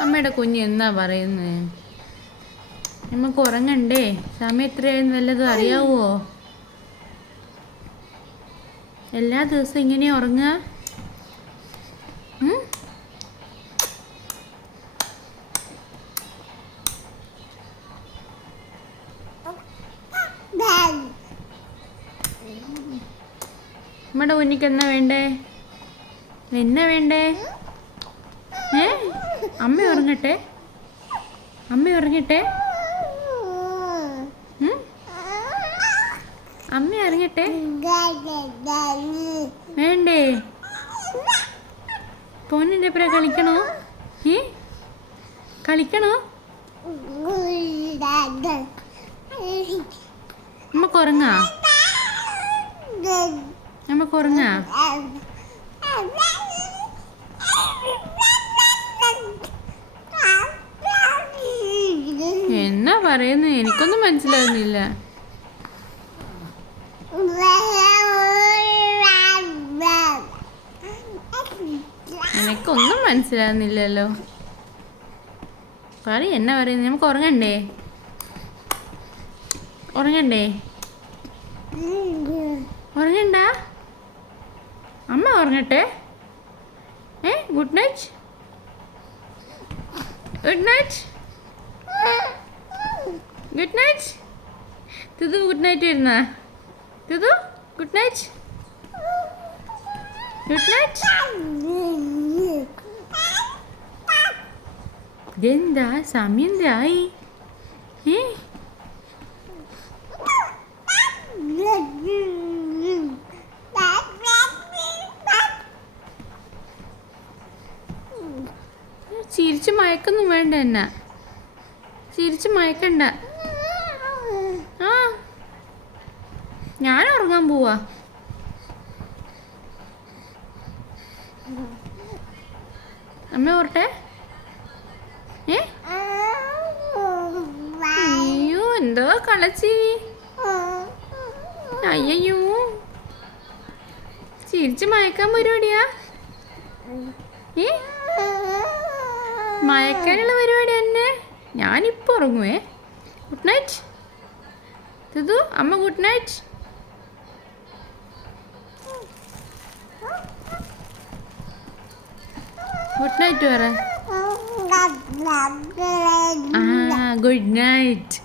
അമ്മയുടെ കുഞ്ഞ് എന്നാ പറയുന്നത് നമുക്ക് ഉറങ്ങണ്ടേ? സമയം എത്രയായിരുന്നു വല്ലതും അറിയാവോ? എല്ലാ ദിവസവും ഇങ്ങനെ ഉറങ്ങുക? നമ്മുടെ ഉന്നിക്ക് എന്നാ വേണ്ടേ? എന്നാ വേണ്ടേ? ഏ? അമ്മ ഉറങ്ങട്ടെ? അമ്മ ഉറങ്ങട്ടെ? അമ്മ ഉറങ്ങട്ടെ? വേണ്ടേ? പോന്നിന്റെ എപ്പോഴാ കളിക്കണോ? ഏ? കളിക്കണോ? നമുക്ക് ഉറങ്ങാ? നമുക്ക് ഉറങ്ങാ? എന്നാ പറയുന്നത് എനിക്കൊന്നും മനസ്സിലാകുന്നില്ല എനിക്കൊന്നും മനസ്സിലാകുന്നില്ലല്ലോ പറ എന്നാ പറയുന്നത് നമുക്ക് ഉറങ്ങണ്ടേ? ഉറങ്ങണ്ടേ? ഉറങ്ങണ്ട? അമ്മ ഉറങ്ങട്ടെ? ഏ good night. Good night. Good night. തിതു good night വരുന്ന. തിതു ഗുഡ് നൈറ്റ്. Good night. ഇതെന്താ സമയം എന്തായി ഏ ചിരിച്ച് മയക്കൊന്നും വേണ്ട എന്നെ. ചിരിച്ച് മയക്കണ്ട. ആ. ഞാൻ ഉറങ്ങാൻ പോവാ. അമ്മ ഓർട്ടെ ഏ അയ്യോ എന്തോ കളച്ചി. അയ്യോ ചിരിച്ച് മയക്കാൻ പരിപാടിയാ ഏ? മയക്കാനുള്ള പരിപാടി തന്നെ. ഞാനിപ്പോൾ ഉറങ്ങുവേ. ഗുഡ് നൈറ്റ് തുതു അമ്മ ഗുഡ് നൈറ്റ് ഗുഡ് നൈറ്റ് പറ ആ ഗുഡ് നൈറ്റ്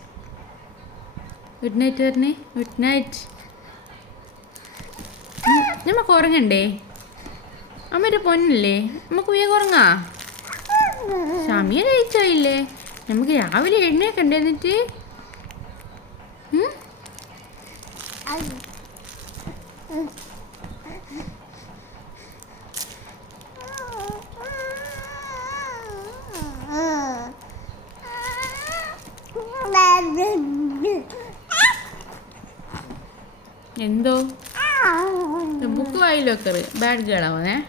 ഗുഡ് നൈറ്റ് പറഞ്ഞേ ഗുഡ് നൈറ്റ് നമുക്ക് ഉറങ്ങണ്ടേ? അമ്മയുടെ പൊന്നല്ലേ? നമുക്ക് വേഗം ഉറങ്ങാ. സമയം കഴിച്ചായില്ലേ? നമുക്ക് രാവിലെ എണ്ണയൊക്കെ എന്നിട്ട്? ഉം? എന്തോ? ബുക്ക് വായിലൊക്കെ ബാഡ് ഗേളാവേ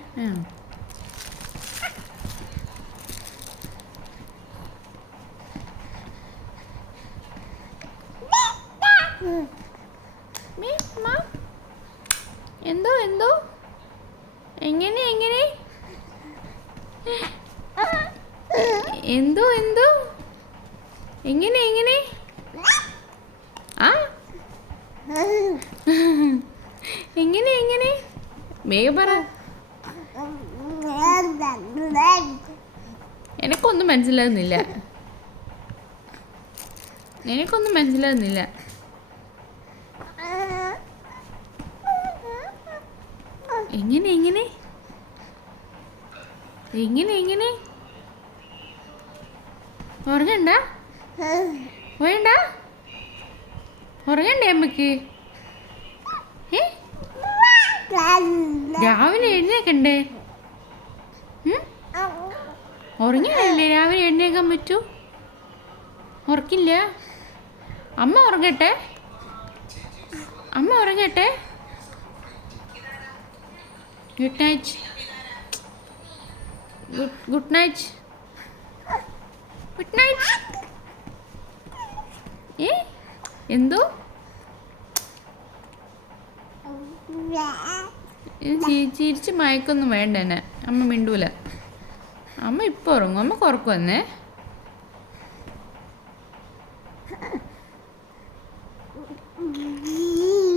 എന്തോ എന്തോ? എങ്ങനെ എങ്ങനെ? എന്തോ എന്തോ? എങ്ങനെ എങ്ങനെ? ആ? എങ്ങനെ എങ്ങനെ? വേഗം പറ. എനിക്കൊന്നും മനസ്സിലാകുന്നില്ല എനിക്കൊന്നും മനസ്സിലാകുന്നില്ല എങ്ങനെ എങ്ങനെ? എങ്ങനെ എങ്ങനെ? ഉറങ്ങണ്ട? വേണ്ട ഉറങ്ങണ്ടേ അമ്മയ്ക്ക്? രാവിലെ എഴുന്നേക്കണ്ടേ? ഉറങ്ങിയല്ലേ രാവിലെ എഴുന്നേക്കാൻ പറ്റൂ? ഉറക്കില്ല? അമ്മ ഉറങ്ങട്ടെ? അമ്മ ഉറങ്ങട്ടെ? Good night good night good night ഏ? എന്തോ? ഇത് ചിരിച്ച് മയക്കൊന്നും വേണ്ട എന്നെ. അമ്മ മിണ്ടൂല. അമ്മ ഇപ്പൊ ഉറങ്ങും. അമ്മ കുറക്കും എന്നേ Mm-hmm.